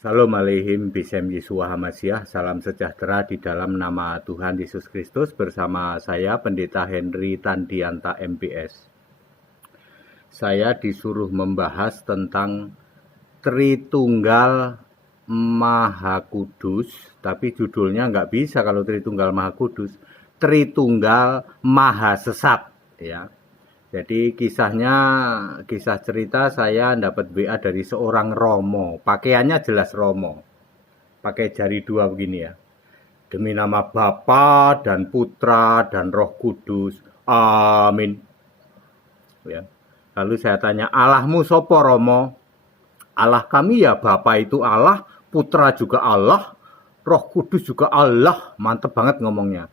Salam aleihim bisem Yeshua Hamasyah. Salam sejahtera di dalam nama Tuhan Yesus Kristus bersama saya Pendeta Henry Tandianta MPS. Saya disuruh membahas tentang Tritunggal Maha Kudus, tapi judulnya nggak bisa kalau Tritunggal Maha Kudus, Tritunggal Maha Sesat, ya. Jadi kisah cerita saya dapat WA dari seorang Romo. Pakaiannya jelas Romo. Pakai jari dua begini ya. Demi nama Bapa dan Putra dan Roh Kudus. Amin. Ya. Lalu saya tanya, Allahmu sopo Romo? Allah kami ya Bapa itu Allah, Putra juga Allah, Roh Kudus juga Allah. Mantep banget ngomongnya.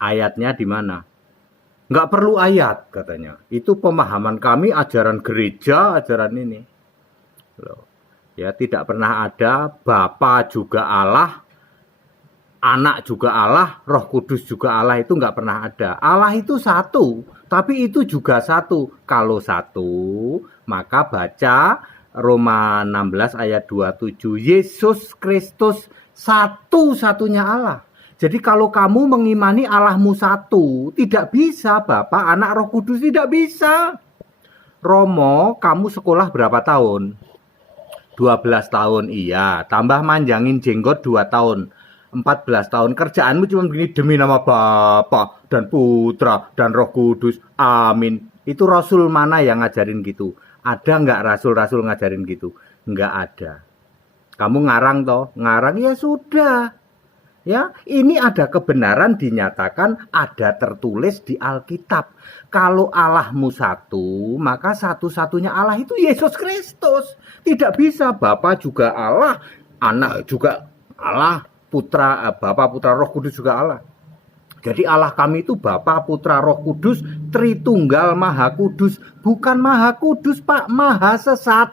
Ayatnya di mana? Nggak perlu ayat katanya. Itu pemahaman kami, ajaran gereja, ajaran ini. Loh. Ya, tidak pernah ada Bapa juga Allah, Anak juga Allah, Roh Kudus juga Allah, itu nggak pernah ada. Allah itu satu, tapi itu juga satu. Kalau satu, maka baca Roma 16 ayat 27. Yesus Kristus satu-satunya Allah. Jadi kalau kamu mengimani Allahmu satu, tidak bisa Bapa, Anak, Roh Kudus, tidak bisa. Romo, kamu sekolah berapa tahun? 12 tahun, iya. Tambah manjangin jenggot 2 tahun. 14 tahun. Kerjaanmu cuma begini, demi nama Bapa dan Putra dan Roh Kudus. Amin. Itu Rasul mana yang ngajarin gitu? Ada nggak Rasul-Rasul ngajarin gitu? Nggak ada. Kamu ngarang toh? Ngarang ya sudah. Ya, ini ada kebenaran dinyatakan, ada tertulis di Alkitab. Kalau Allahmu satu, maka satu-satunya Allah itu Yesus Kristus. Tidak bisa Bapa juga Allah, Anak juga Allah, Putra, Bapa, Putra, Roh Kudus juga Allah. Jadi Allah kami itu Bapa, Putra, Roh Kudus, Tritunggal Maha Kudus. Bukan Maha Kudus, Pak, Maha Sesat.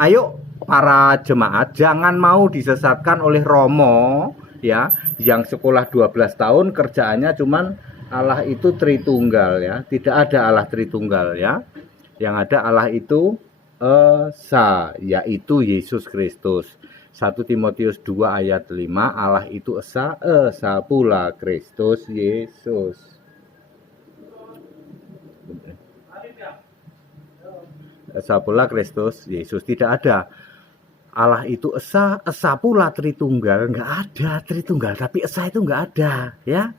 Ayo para jemaat, jangan mau disesatkan oleh Romo ya, yang sekolah 12 tahun kerjaannya cuman Allah itu Tritunggal ya. Tidak ada Allah Tritunggal ya. Yang ada Allah itu Esa, yaitu Yesus Kristus. 1 Timotius 2 ayat 5, Allah itu Esa, Esa pula Kristus Yesus. Esa pula Kristus Yesus. Tidak ada Allah itu Esa, Esa pula Tritunggal, nggak ada Tritunggal, tapi Esa itu nggak ada, ya.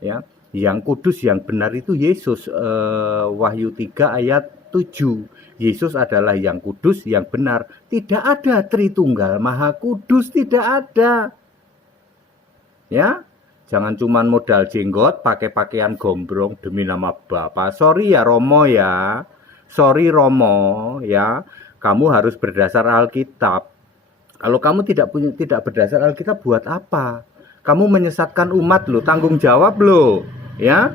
Ya, yang kudus, yang benar itu Yesus. Wahyu 3 ayat 7. Yesus adalah yang kudus, yang benar. Tidak ada Tritunggal Maha Kudus, tidak ada. Ya, jangan cuman modal jenggot, pakai pakaian gombrong demi nama Bapa. Sorry ya Romo ya, sorry Romo ya. Kamu harus berdasar Alkitab. Kalau kamu tidak berdasar Alkitab, buat apa? Kamu menyesatkan umat loh, tanggung jawab loh, ya.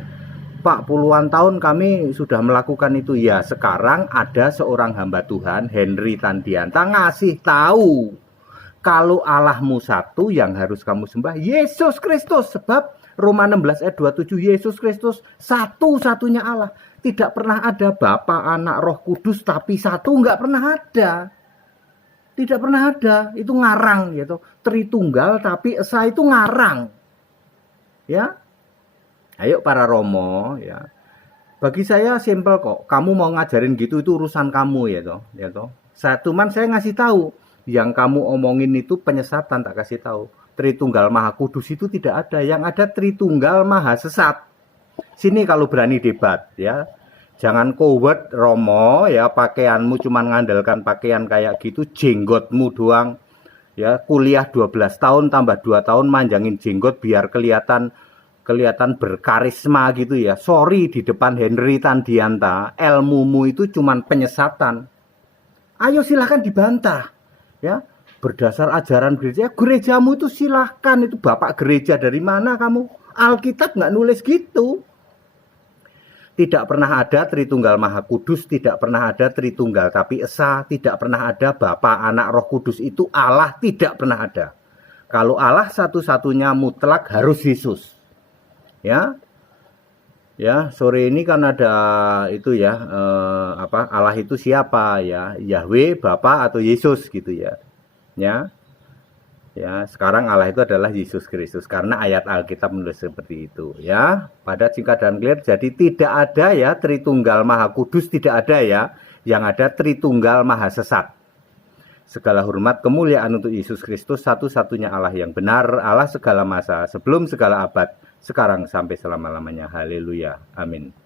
Pak, puluhan tahun kami sudah melakukan itu ya. Sekarang ada seorang hamba Tuhan, Henry Tandianta, ngasih tahu kalau Allahmu satu, yang harus kamu sembah Yesus Kristus. Sebab Roma 16 ayat 27, Yesus Kristus satu-satunya Allah. Tidak pernah ada Bapa, Anak, Roh Kudus, tapi satu, nggak pernah ada. Tidak pernah ada, itu ngarang gitu. Tritunggal tapi Esa itu ngarang. Ya. Ayo para Romo ya. Bagi saya simpel kok. Kamu mau ngajarin gitu itu urusan kamu ya toh, ya toh. Cuman saya ngasih tahu, yang kamu omongin itu penyesatan, tak kasih tahu. Tritunggal Maha Kudus itu tidak ada, yang ada Tritunggal Maha Sesat. Sini kalau berani debat ya. Jangan kowet Romo ya, pakaianmu cuma ngandalkan pakaian kayak gitu, jenggotmu doang. Ya, kuliah 12 tahun tambah 2 tahun manjangin jenggot biar kelihatan berkarisma gitu ya. Sorry di depan Henry Tandianta, ilmumu itu cuma penyesatan. Ayo silahkan dibantah. Ya, berdasar ajaran gereja, gerejamu itu silahkan, itu bapak gereja dari mana kamu? Alkitab nggak nulis gitu. Tidak pernah ada Tritunggal Maha Kudus, tidak pernah ada Tritunggal tapi Esa, tidak pernah ada Bapa, Anak, Roh Kudus, itu Allah tidak pernah ada. Kalau Allah satu-satunya mutlak harus Yesus. Ya. Ya, sore ini kan ada itu ya, Allah itu siapa ya? Yahweh, Bapa atau Yesus gitu ya. Ya. Ya, sekarang Allah itu adalah Yesus Kristus karena ayat Alkitab menulis seperti itu ya. Pada singkat dan clear, jadi tidak ada ya Tritunggal Maha Kudus, tidak ada ya. Yang ada Tritunggal Maha Sesat. Segala hormat kemuliaan untuk Yesus Kristus, satu-satunya Allah yang benar, Allah segala masa, sebelum segala abad, sekarang sampai selama-lamanya. Haleluya. Amin.